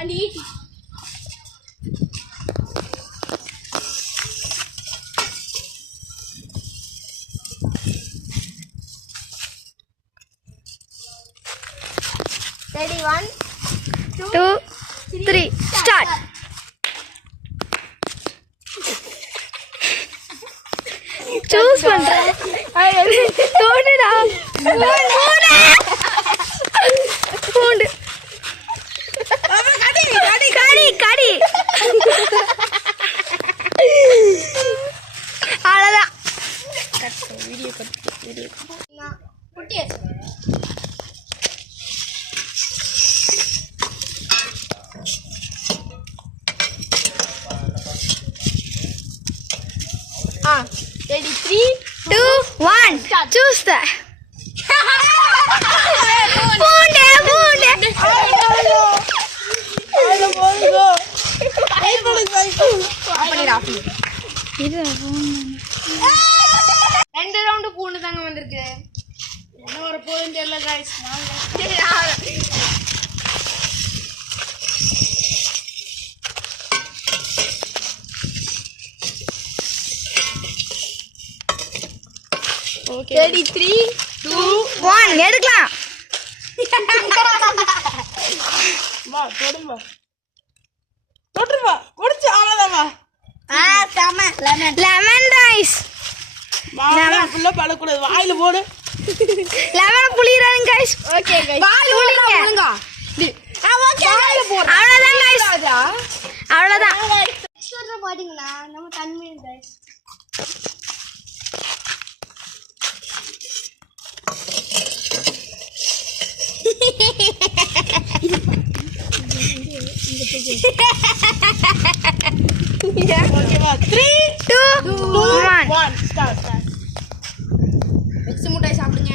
and eat it. Ready? 1, 2, 3, start. Choose பண்றேன். தோடுடா. பூண்டு. கடி. அவ்வளவுதான். Video cut. குட்டி. Ready? 3, 2, 1. Start. Choose the. Poonde. ரெண்டு ரவுண்ட் பூண்டு தாங்க வந்திருக்கு. என்ன ஒரு போயிண்ட் இல்ல गाइस. Okay. Ready? 3, 2, 1. எடுக்கலாம். வா தொடுமா. குடிச்சு அவ்வளவுதான்மா. சாம லெமன் ரைஸ். மாமா ஃபுல்லா பழக்கூடாது. வாயில போடு. லெமன் புளியறாங்க गाइस. Okay guys. வாயில போடுங்க. ஓகே வாயில போடு. அவ்வளவுதான் गाइस. அவ்வளவுதான். எக்ஸ்ட்ரா பாத்தீங்களா நம்ம தண்ணி गाइस. ஓகேவா? 3, 2, 1. ஸ்டார்ட். மிக்ஸ் முட்டாய் சாப்பிடுங்க.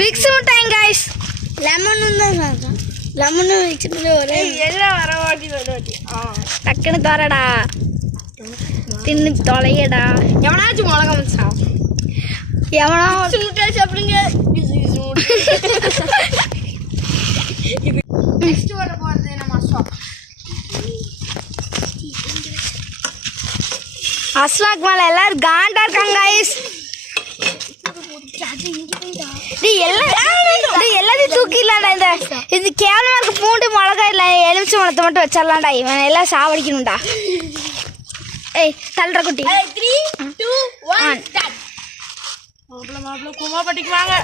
மிக்ஸ் முட்டாய் गाइस. லெமனும் தான் சாப்பிட்டேன். லெமனும் மிக்ஸ் பண்ணி ஒரே எல்லாம் வர வாட்டி. டக்குன்னு தரடா. தின்னு தொலையடா. எவனாச்சும் மிளகா மச்சா. எவனா மிக்ஸ் முட்டாய் சாப்பிடுங்க. நெக்ஸ்ட் வர போறது நம்ம அஸ்லாக் மேல எல்லாரும் காண்டா இருக்காங்க गाइस. எல்லாத்தையும் தூக்கிடலாம்டா. இது கேவலமா இருக்கு. பூண்டு மிளகாய் இல்லை எலுமிச்சை மரத்தை மட்டும் வச்சிடலாம்டா. இவன் எல்லாம் சாவடிக்கணும்டா. ஏய் தள்ளுற குட்டி. 3, 2, 1 ஸ்டார்ட். மாப்பிள்ள குமாப்பட்டிக்கு வாங்க.